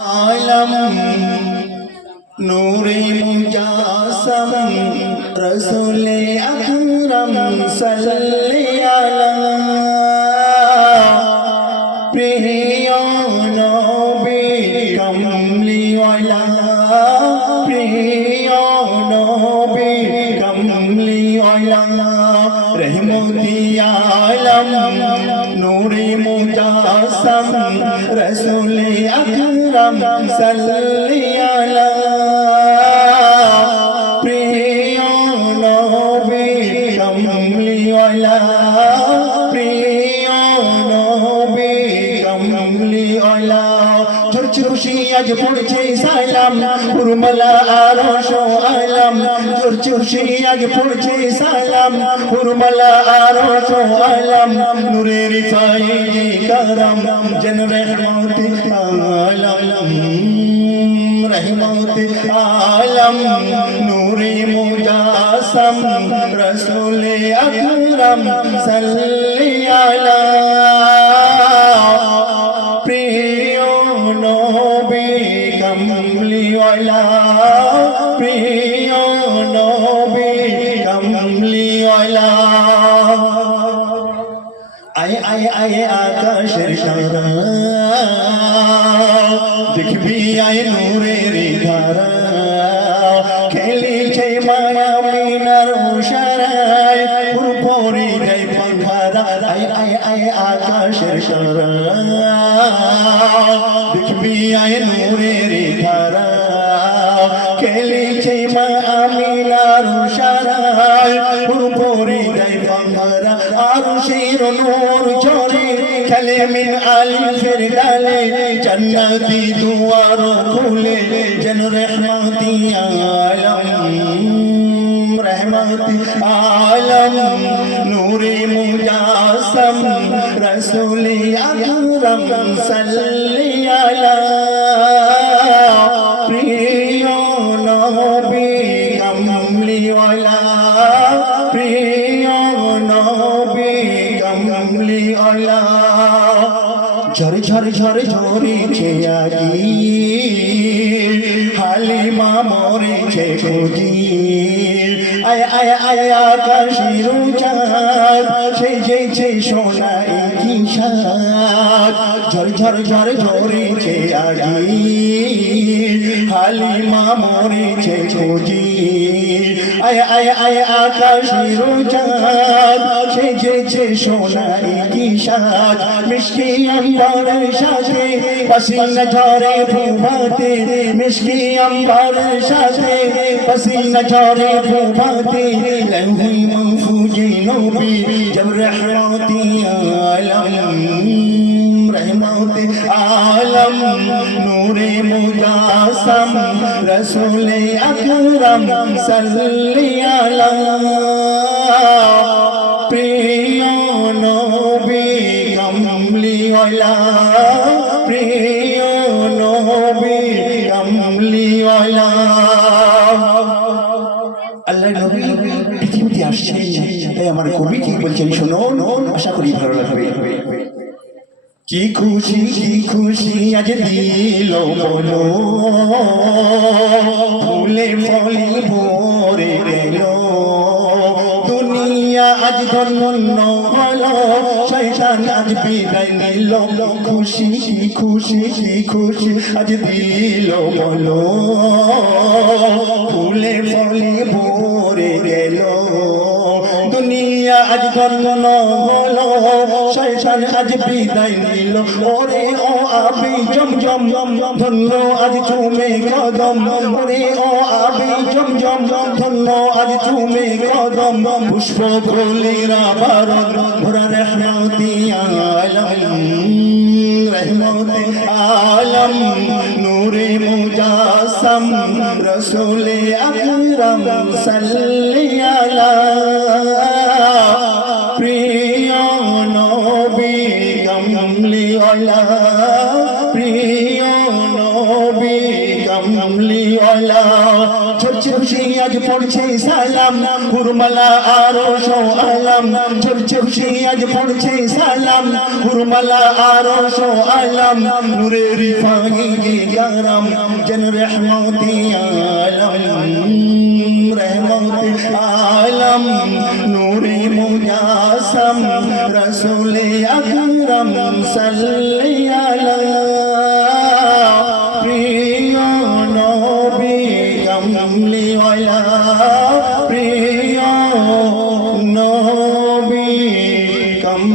आलम नूरे मुजासम रसूल अकरम सल्लल्लाहु प्रिय नबी कमली वाला प्रिय नबी कमली वाला रहमती आलम नूरे मुजासम रसूल अकरम सल्लल्लाहु प्रिय नबी कमली वाला प्रिय नबी कमली वाला ঝরছে খুশি আজ পড়ছে সালাম পুরমলা আরশ আলম ঝরছে খুশি আজ পড়ছে সালাম পুরমলা আরশ আলম নূরের ফাইজে করম জন রহমত আলম रहमत आलम नूरे मुजासम रसूल अकरम सल्लल्लाहु प्रिय नबी कमली वाला प्रिय नबी कमली वाला आए आए आए आकाशेर तारा দেখবি আয় নূরের ধারা খেলিছে মায়া মিনার উষারায় পুরপরি দেয় পাখারা আয় আয় আয় আকাশের তারা দেখবি আয় নূরের ধারা খেলিছে মায়া মিনার উষারায় পুরপরি দেয় পাখারা আর শির নূর ঝরে খেলে মিন আলিফের ডালে जन्नती दुआरों खुले जन रहमती आलम रहमती आलम नूरे मुजासम रसूल अकरम सल्लल्लाहु प्रिय नबी कमली वाला प्रिय नबी कमली वाला झर झर झर झरेছে আজি হালিমা মরেছে খুঁজি আয় আয় আয় আকাশের চাঁদ সেজেছে সোনায় কি সাজ ঝর ঝর ঝর ঝরেছে আজি হালিমা মরেছে খুঁজি আয় আয় আয় আকাশের চাঁদ সেজেছে সোনায় কি সাজ মিষ্টি अम्बर साथे पसीना झरे फूफाते मिष्टी अम्बर साथे पसीना झरे फूफाते लहुई महफूजे नबी जब रहमती आलम रहमती आलम नूरे मुजासम रसूल अकरम सल्लल्लाहु प्रिय नबी कमली वाला प्रिय नबी कमली वाला আল্লাহ নবী পৃথিবীতে আসছেন তাই আমার কবি কি বলছেন শুনুন আশা করি ভালো লাগবে কি খুশি আজ দিল বলো ফুলে ফলে ভরে গেল দুনিয়া আজ ধন্য হলো শয়তান আজ বিদায় নিল খুশি আজ দিল বলো ফুলে ফলে ভরে গেল দুনিয়া আজ ধন্য হলো শয়তান আজ বিদায় নিল ওরে ও আবি জমজম ধন্য আজ চুমে কদম ওরে ও আবি জমজম ধন্য আজ চুমে কদম পুষ্প কলিরা বারণ ভরা রহমতি আলম रहमती आलम नूरे मुजासम रसूल अकरम सल्लल्लाहु प्रिय नबी कमली वाला प्रिय नबी कमली वाला ঝরছে খুশি আজ পড়ছে সালাম হুরমালা আরশ ও আলাম ঝরছে খুশি আজ পড়ছে সালাম হুরমালা আরশ ও আলাম নূরে রিফাই গারাম জন রহমতি আলম रहमत आलम नूरे मुजासम रसूल अकरम सल्ली अला प्रिय नबी कमली वाला प्रिय नबी कम